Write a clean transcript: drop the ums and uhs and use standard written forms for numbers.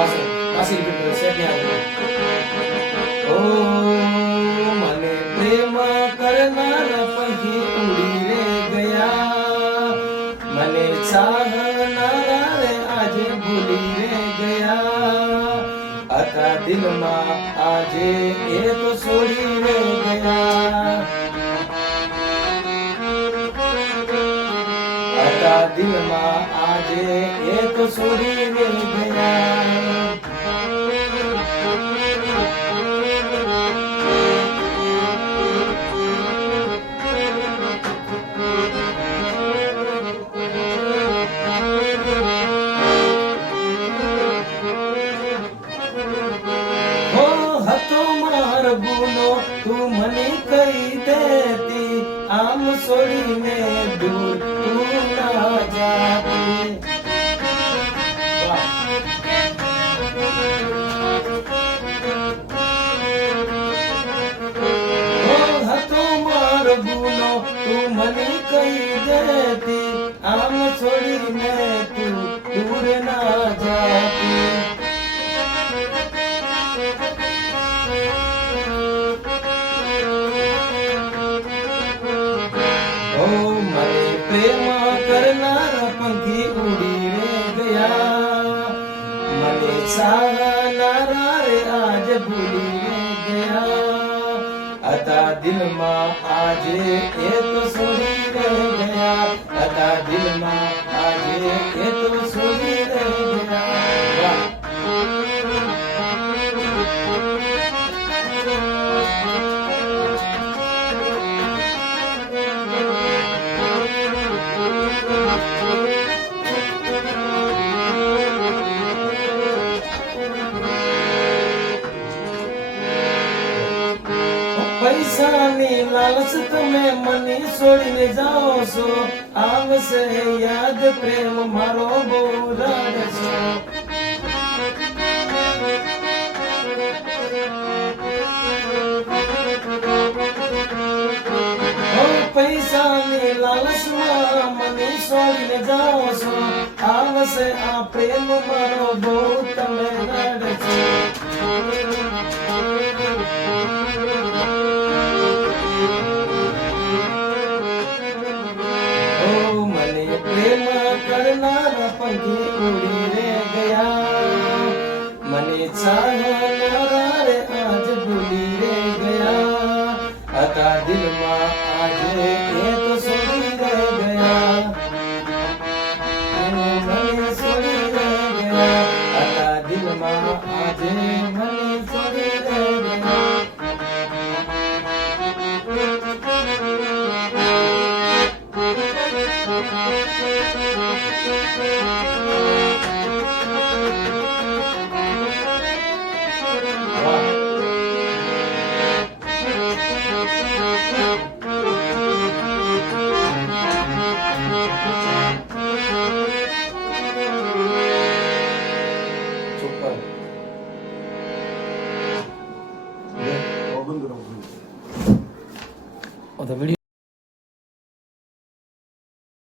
પાછી રિપીટ કરો સેટ ને ઓ મને પ્રેમ કરનાર પહી ઉડી રે ગયા મને ચાહનારા રે આજે ભૂલી રે ગયા હતા દિલમાં આજે એ તો છોડી રે ગયા હતા દિલમાં આજે એ તો છોડી રે ગયા ગુનો તું મને કહી દેતી આમ છોડીને દૂર તું ના જાતી હતો મારો ગુનો તું મને કહી દેતી આમ છોડીને તું દૂર ના જાતી પ્રેમ કરનારા પંખી ઉડી રે ગયા મને ચાહનારા રે આજ ભૂલી રે ગયા હતા દિલમાં આજે એ તો છોડી રે ગયા હતા દિલમાં આજે એ તો છોડી રે ગયા પૈસાની લાલચ તમે મને છોડીને જાઓ છો આવશે યાદ પ્રેમ મારો બહુ રડશો પૈસાની લાલચમાં મને છોડીને જાઓ છો આવશે આ પ્રેમ મારો બહુ તમે રડશો પ્રેમ કરનારા પંખી ઉડી રે ગયા મને ચાહનારા રે આજ ભૂલી રે ગયા હતા દિલમાં આજે એ તો છોડી રે ગયા મને છોડી રે ગયા હતા દિલમાં આજે મને છોડી રે ગયા Oh, the video.